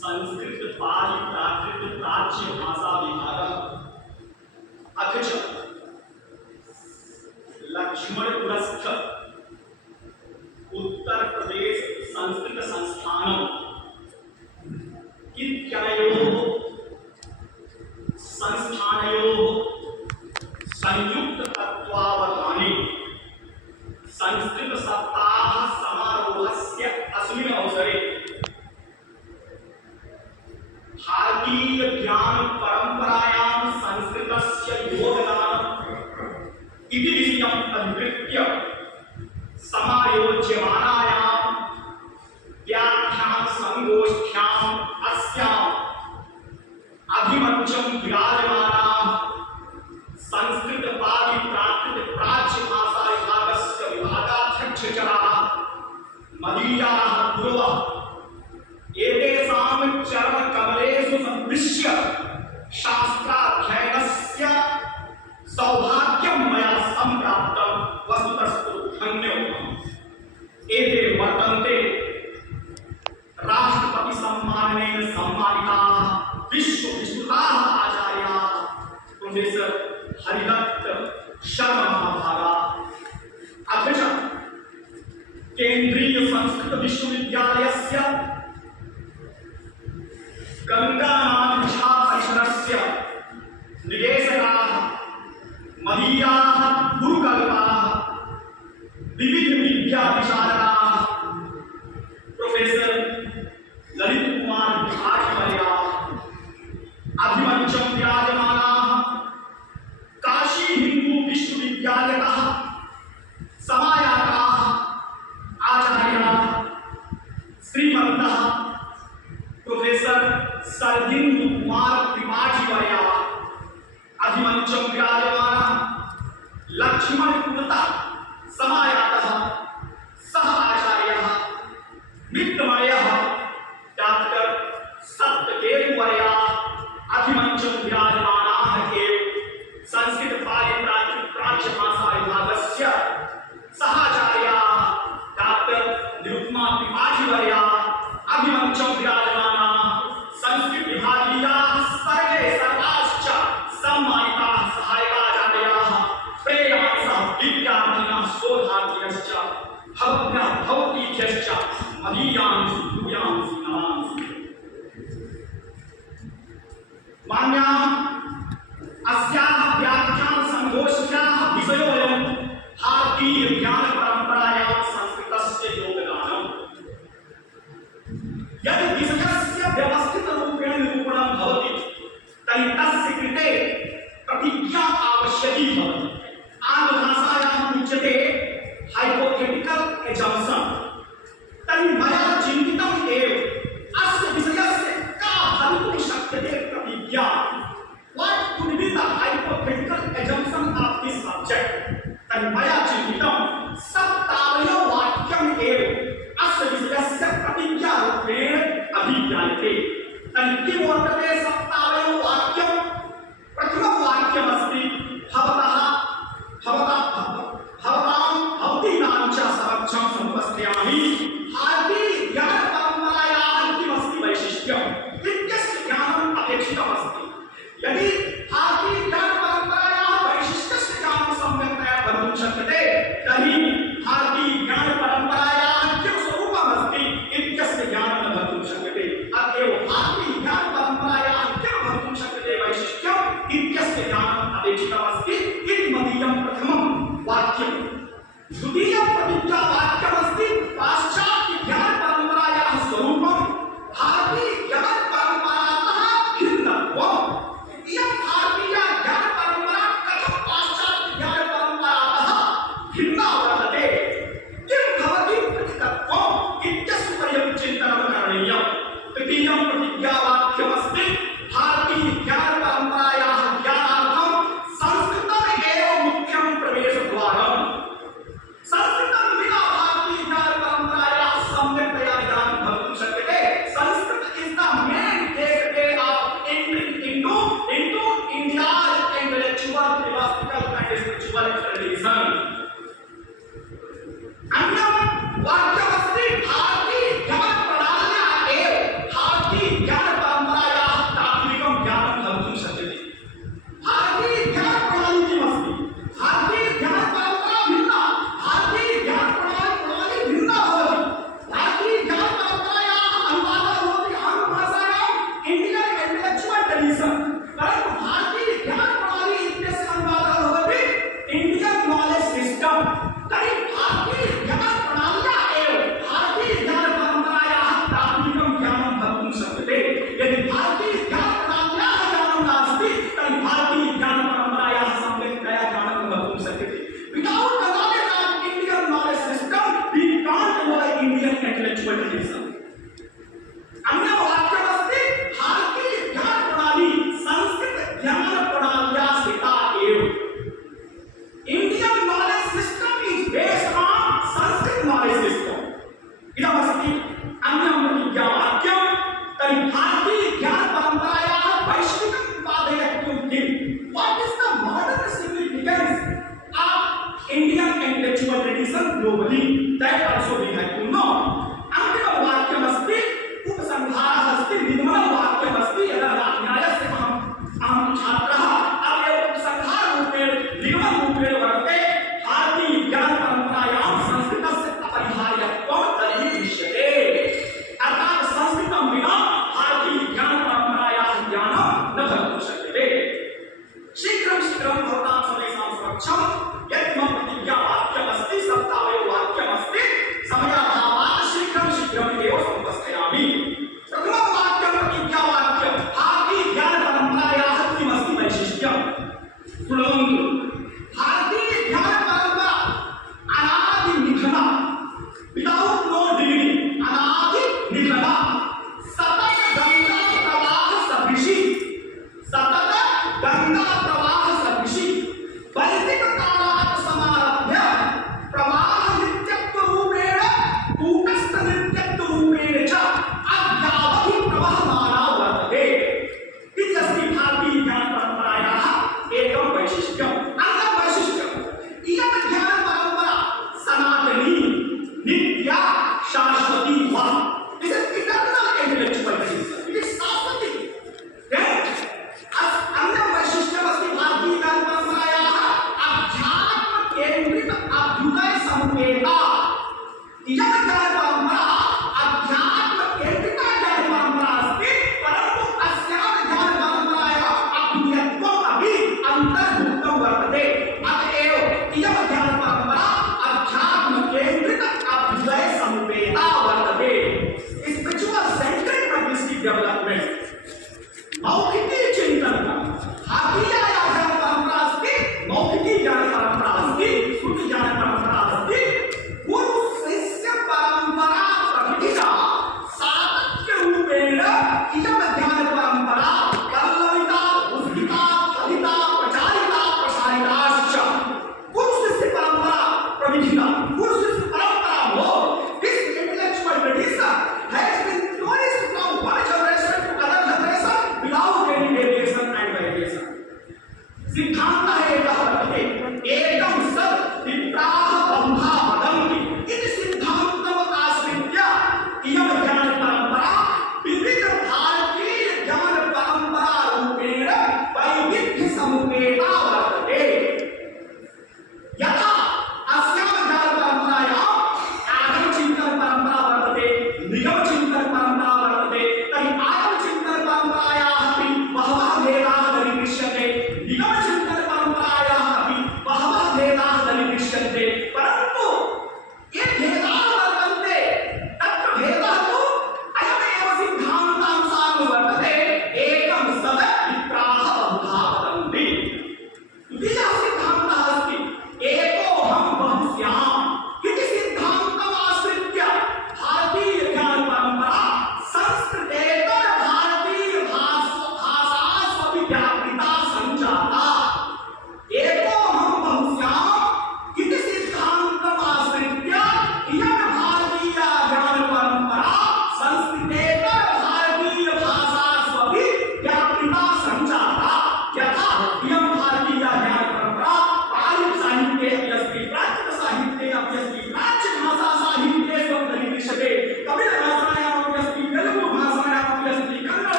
संस्कृत पाली प्राकृत प्राच्य भाषा विभाग अथ च लक्ष्मणपुरस्थ उत्तर प्रदेश संस्कृत संस्थानम इत्यनयोः संस्थानयोः संयुक्त तत्वावधाने संस्कृत सप्ताह समारोहस्य अस्मिन् अवसरे भारतीय ज्ञान परंपरायां संस्कृतस्य योगदानम् इति विषयम् अधिकृत्य समायोज्यमानायां व्याख्यान संगोष्ठ्याम् अस्याम् अभिमंचं विराजमानाः संस्कृत पाली प्राकृत प्राच्य भाषा विभागस्य विभागाध्यक्षराः मदीयाः गुरवः एतेषां चरणकमलेषु संदृश्य शास्त्राध्ययनस्य सौभाग्यं मया सम्प्राप्तं वस्तुतस्तु धन्योऽहम्। एते वर्तन्ते राष्ट्रपति सम्मानेन सम्मानिताः विश्वविश्रुताः आचार्याः प्रोफेसर हरिदत्त शर्मा महाभागाः। अथ च केन्द्रीय संस्कृत विश्वविद्यालयस्य गंगानाथ झा परिसरस्य निदेशकाः मदीयाः गुरुकल्पाः विविध विद्या विशारदाः प्रोफेसर ललित कुमार त्रिपाठीवर्याः अभिमंचं विराजमानाः काशी हिंदू विश्वविद्यालयतः समायाताः आचार्याः श्रीमन्तः प्रोफेसर सरदिन्दु कुमार त्रिपाठीवर्याः अभिमंचं विराजमानः लक्ष्मणपुरतः समायातः सह आचार्यः मित्रमयः डॉक्टर सत्यदेववर्याः अभिमंचं विराजमानाः एव संस्कृत पाली प्राकृत प्राच्य भाषा विभागस्य सहाचार्याः डॉक्टर निरुपमा त्रिपाठीवर्याः अभिमंचं विराजमानाः संस्कृत विभागीयाः सर्वे सर्वाश्च सम्मानिताः सहायकाचार्याः प्रेरणासः विद्यार्थिनः शोधार्थिनश्च भवद्भ्यः भवतीभ्यश्च मदीयांसि भूयांसि नमांसि। मान्याः अस्याः व्याख्यान संगोष्ठ्याः विषयोऽयं भारतीय ज्ञान परंपरायां संस्कृतस्य योगदानम्। यदि विषयस्य व्यवस्थित रूपेण निरूपणं भवति तर्हि तस्य कृते प्रतिज्ञा आवश्यकी भवति। आङ्ग्लभाषायाम् उच्यते हाइपोथेटिकल एजम्पशन। तर्हि मया चिन्तितम् एव अस्य विषयस्य का भवितुं शक्यते प्रतिज्ञा। What could be the hypothetical assumption of this subject? तर्हि मया चिन्तितं सप्तावयो वाक्यम् एव अस्य विषयस्य प्रतिज्ञारूपेण अभिज्ञायते। तर्हि किं वर्तते सप्तावयो वाक्यं? प्रथमं वाक्यमस्ति भवतीनां च समक्षं समुपस्थापयामि भारतीय ज्ञान परंपरायाः किमस्ति वैशिष्ट्यम् इत्यस्य ज्ञानम् अपेक्षितमस्ति। यदि भारतीय ज्ञान परंपरायाः वैशिष्ट्यस्य ज्ञानं सम्यक्तया भवितुं शक्यते तर्हि भारतीय ज्ञान परंपरायाः किं स्वरूपमस्ति इत्यस्य ज्ञानं न भवितुं शक्यते। अतएव भारतीय ज्ञान परंपरायाः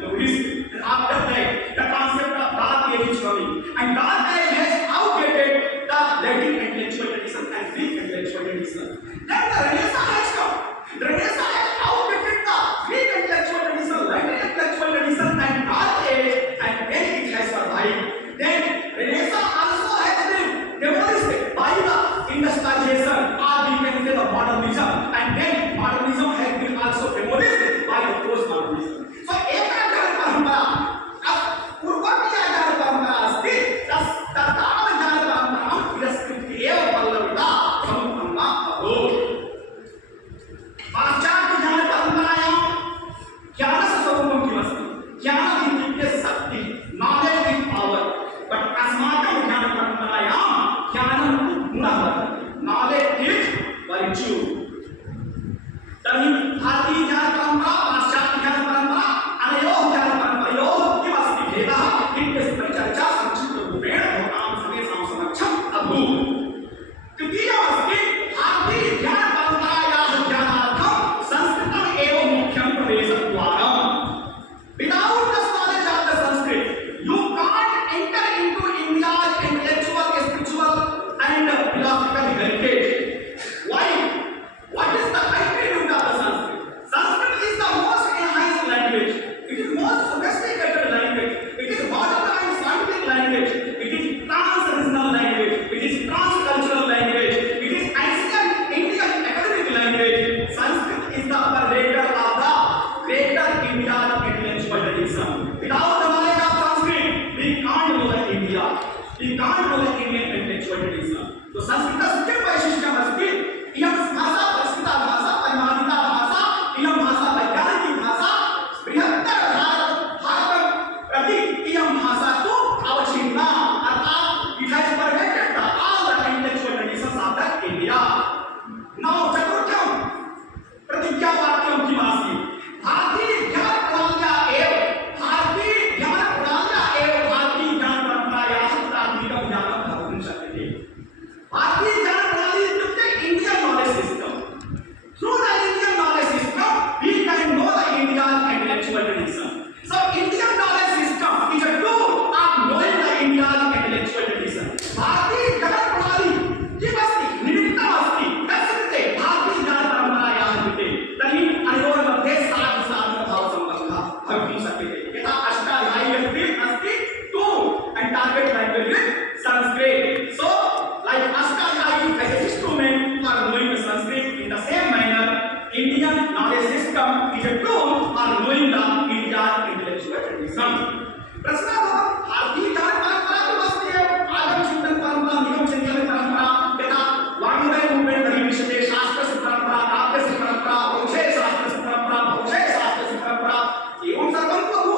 Buddhist. And after that, the concept of dark age is coming. And dark age has outdated the Latin intellectual tradition and Greek intellectual tradition. Then the Renaissance has come. The Renaissance has outdated the Greek intellectual tradition, Latin intellectual tradition, and dark age, and then it has survived. Then Renaissance also has been demolished by the industrialization, or we can say the modernism, and then modernism has been also demolished by the postmodernism. So एका ज्ञान परंपरा अब पूर्वोत्तर ज्ञान परंपरा अस्ति तत्काल ज्ञान परंपरा तिरस्कृत्य एव पल्लविता समुत्पन्ना अभूत्। पाश्चात्य ज्ञान परंपरायां ज्ञानस्य स्वरूपं किमस्ति? ज्ञानम् इत्युक्ते शक्ति, knowledge is power, but अस्माकं ज्ञान परंपरायां ज्ञानं तु गुणः वर्तते, knowledge is virtue। तर्हि भारतीय ज्ञान परंपरा पाश्चात्य ज्ञान परंपरा अनयोः ज्ञान परंपरयोः किमस्ति भेदः इत्यस्य परिचर्चा संक्षिप्तरूपेण भवतां सर्वेषां समक्षम् अभूत्। तृतीयमस्ति भारतीय ज्ञान परंपरायाः ज्ञानार्थं संस्कृतम् एव मुख्यं प्रवेशद्वारम्। Without the knowledge of the Sanskrit, you can't enter into India's intellectual, spiritual, and philosophical heritage. Why? What is the attribute of the Sanskrit? Sanskrit is the most enhanced language. It is most sophisticated language. It is modern scientific language. It is trans-regional language. It is trans-cultural language. It is ancient Indian academic language. Sanskrit is the operator of the greater Indian intellectual tradition. Without the knowledge of Sanskrit, we can't know the India. We can't know the Indian intellectual tradition. So Sanskritस्य किं वैशिष्ट्यम् अस्ति? इयं भाषा प्रसिद्धा भाषा, परिमाणिता भाषा, इयं भाषा वैज्ञानिकी भाषा, बृहत्तर भारतं प्रति इयं भाषा तु अवच्छिन्ना, अर्थात् it has pervaded all the intellectual traditions of the India. Now चतुर्थं प्रतिज्ञावाक्यं किमस्ति? भारतीय ज्ञान प्रणाल्या एव भारतीय ज्ञान परम्परायाः तात्विकं ज्ञानं भवितुं शक्यते। भारतीय ज्ञान प्रणाली इत्युक्ते Indian knowledge system. Through the Indian knowledge system, we can know the Indian intellectual tradition. So Indian knowledge system is a tool of knowing the Indian intellectual tradition. भारतीय ज्ञान प्रणाली किमस्ति? निमित्तमस्ति कस्यचित् भारतीय ज्ञान परम्परायाः कृते। तर्हि अनयोर्मध्ये साधुसाधनभावसम्बन्धः भवितुं शक्यते। यथा अष्टाध्यायी अस्ति to and target language is Sanskrit. So like Ashtadhyayi as an instrument for knowing the Sanskrit, in the same manner, Indian knowledge system is a tool for knowing the Indian intellectual tradition. प्रश्न भारतीय ज्ञान परंपरा किमस्ति? आगम चिंतन परंपरा, निगम चिंतन परंपरा, यथा वाङ्मय रूपेण परिविशते, शास्त्रस्य परंपरा, काव्यस्य परंपरा, वंशे शास्त्रस्य परंपरा, वंशे शास्त्रस्य परंपरा, एवं सर्वं तु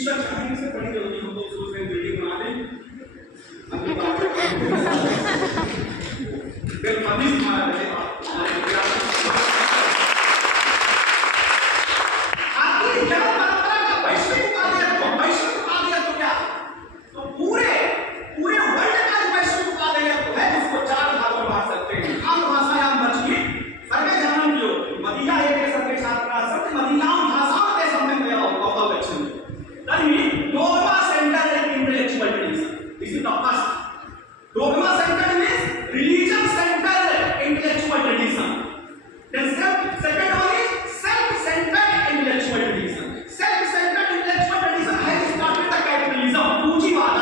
ईश्वर चाहेंगे से बड़ी जल्दी हम लोग सोच रहे हैं बिल्डिंग बना दें फिर हमें हमारा रहेगा आखिर क्या परंपरा का वैश्विक उपादेय तो क्या तो पूरे वर्ल्ड का वैश्विक उपादेय तो है जिसको चार भागों में बांट सकते हैं हम भाषायां बचिए सर्वे जानन्यो मदीया एके सर्वे शास्त्रा सत्य मदीयां भाषां ते सम्यक्तया अवगच्छन्ति तर्हि dogma centered in intellectual tradition this is the first dogma centered means religion centered intellectual tradition then second one is self centered intellectual tradition self centered intellectual tradition has started the capitalism पूंजीवाद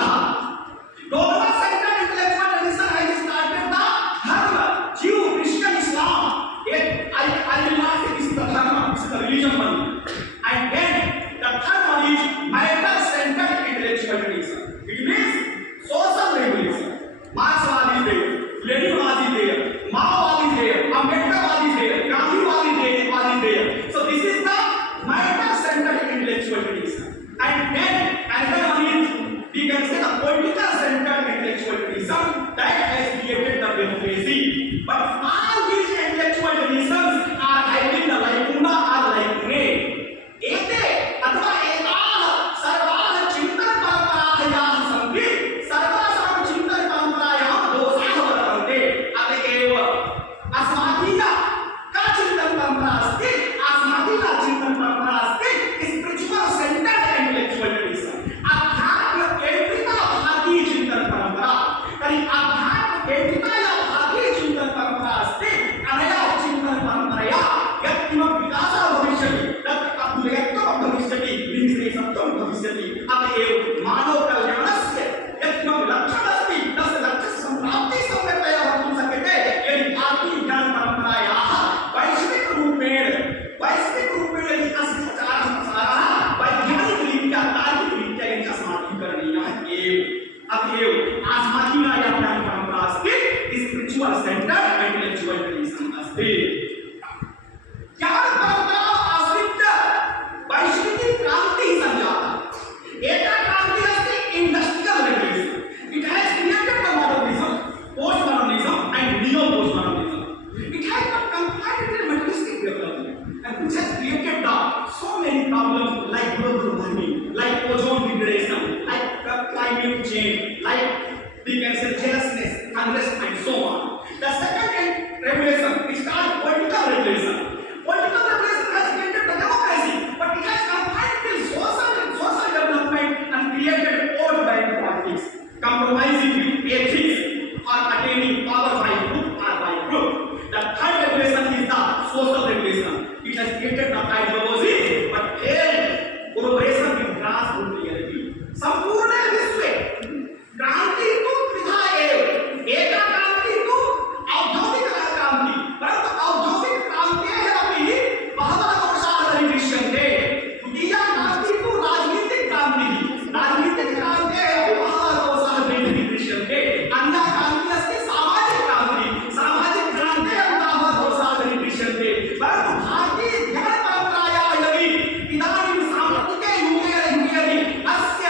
dogma centered intellectual tradition has started the धर्म Jew Christian Islam I will not say this is the dharma this is the religion only and then the third one is matter centered intellectual tradition it means social revolution Marxism is there Leninism is there Maoism is there Ambedkarism is there Gandhiism is there so this is the matter centered intellectual tradition and then another one is we can say the political centered intellectual tradition that has created the democracy but all these intellectual traditions are having the lacuna or lacune एते अथवा एताः सर्वाः चिन्तन परम्परायाः सन्ति सर्वासां चिन्तन परम्परायाः दोषाः वर्तन्ते अतएव अस्माकीना का चिन्तन परम्परा अस्ति अस्माकीना चिन्तन परम्परा अस्ति स्पिरिचुअल सेंटर्ड इंटेलेक्चुअल ट्रेडिशन अध्यात्म केंद्रित भारतीय चिन्तन परम्परा तर्हि अध्यात्म केंद्रित या भारतीय चिन्तन परम्परा अस्ति अनया चिन्तन परम्परया यत्किमपि विकासः भविष्यति भविष्यति विश्लेषणं भविष्यति अतएव मानव कल्याणस्य यत्किमपि लक्ष्यमस्ति तस्य लक्ष्यस्य सम्प्राप्ति सम्यक्तया भवितुं शक्यते यदि भारतीय ज्ञान परम्परायाः वैश्विक रूपेण यदि अस्य प्रचारः प्रसारः वैज्ञानिकरीत्या तार्किकरीत्या यदि अस्माभिः करणीयः एव अतएव अस्माकीना या ज्ञान परम्परा अस्ति स्पिरिचुअल सेंटर्ड इंटेलेक्चुअल ट्रेडिशन अस्ति ज्ञान परम्परा वैश्विक क्रांति संजाता एका क्रांति अस्ति industrial revolution it has created the modernism post modernism and neo post modernism it has not confined in materialistic development and which has created the so many problems like global warming like ozone degradation like climate change like we can say jealousness unrest and so on the second revolution is called political revolution has created the democracy but it has confined till social development and created old bank politics compromising with ethics or attaining power by group or by group the third revolution is the social revolution it has created the ideology but failed collaboration with grassroots reality संपूर्ण विश्व क्रांति तो त्रिधा एका क्रांति तो औद्योगिक क्रांति परंतु औद्योगिक क्रांति है अपनी बहवः दोषाः दृश्यन्ते द्वितीया क्रांति तो राजनीतिक क्रांति है बहवः दोषाः दृश्यन्ते अन्या क्रांति अस्ति सामाजिक क्रांति बहवः दोषाः दृश्यन्ते परन्तु भारतीय ज्ञान परम्परायाः यदि इदानीं साम्प्रतिके युगे यदि अस्य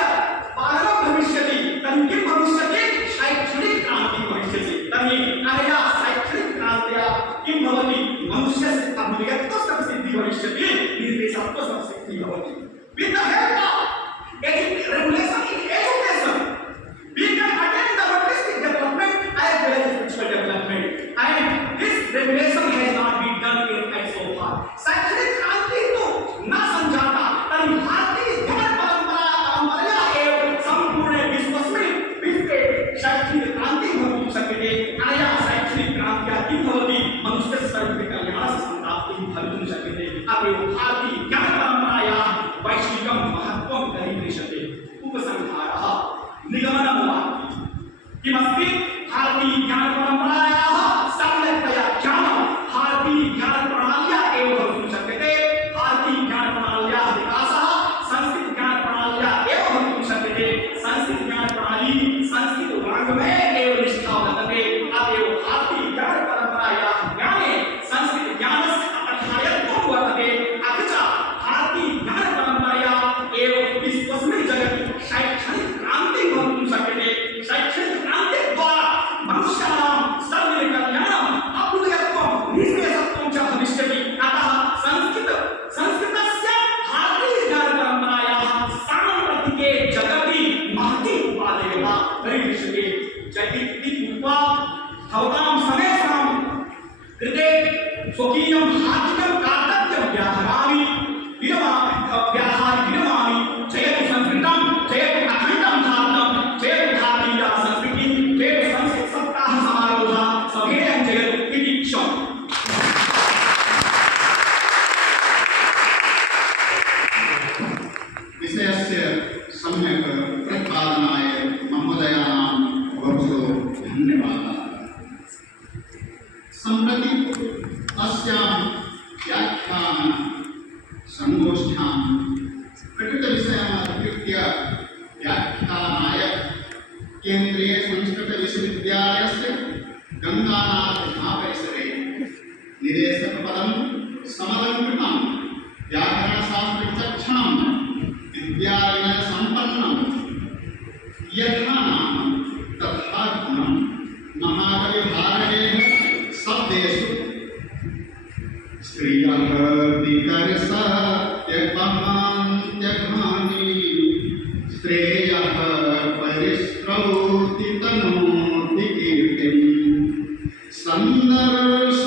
पालनं भविष्यति तर्हि किं भविष्यति शैक्षणिक क्रान्तिः भविष्यति तर्हि अनया शैक्षणिक क्रान्त्या किं भवति मनुष्यस्य अभिव्यक्तस्य सिद्धिः भविष्यति निर्देशत्वस्य सिद्धिः भवति with the help of regulation in education we can attain the holistic development as well as spiritual development and this regulation has not been done in so far शैक्षणिक क्रांति तो न समझाता तर्हि भारतीय ज्ञान परम्परा एवं संपूर्ण विश्व शैक्षणिक क्रांति भवितुं शक्यते अनया शैक्षणिक क्रान्त्या किं भवति मनुष्यस्य सर्वकल्याणस्य सम्प्राप्तिः भवितुं शक्यते अतएव भारतीय ज्ञान परम्परायाः वैश्विकं महत्त्वं दरीदृश्यते उपसंहारः निगमनं वाक्यं किमस्ति भारतीय ज्ञान परम्परायाः सम्यक्तया ज्ञानं भारतीय ज्ञान प्रणाल्या एव भवितुं शक्यते भारतीय ज्ञान प्रणाल्याः विकासः संस्कृत ज्ञान प्रणाल्या एव भवितुं शक्यते संस्कृत ज्ञान प्रणाली संस्कृत वाङ्मये एव निष्ठा वर्तते अतएव भारतीय ज्ञान परम्परायाः ज्ञाने संस्कृत ज्ञानस्य अपठ्यायत्वं वर्तते अपि च भारतीय ज्ञान परम्परया एव विश्वस्मिन् भवतां समेषां कृते स्वकीयं हार्दिकं कार्तव्यं व्याहरामि जयतु संस्कृतं जयतु अखण्डं भारतं जयतु भारतीया संस्कृतिः जयतु संस्कृत सप्ताह समारोहः सभेयं जयतु इति क्षम् विषयस्य सम्यक् प्रतिपादनाय महोदयानां बहुशो धन्यवादाः। सम्प्रति अस्यां व्याख्यान संगोष्ठ्यां प्रकृतविषयमधिकृत्य व्याख्यानाय केन्द्रीय संस्कृत विश्वविद्यालयस्य गङ्गानाथ महापरिसरे निदेशकपदं समलङ्कृतं व्याकरणशास्त्रविचक्षणं विद्याविनयसम्पन्नं यथा नाम तथा गुणं महाकविभारतेः शब्देषु श्रियः विकर्षत्यपहान्त्यघानि श्रेयः परिस्रौति तनोति कीर्तिम्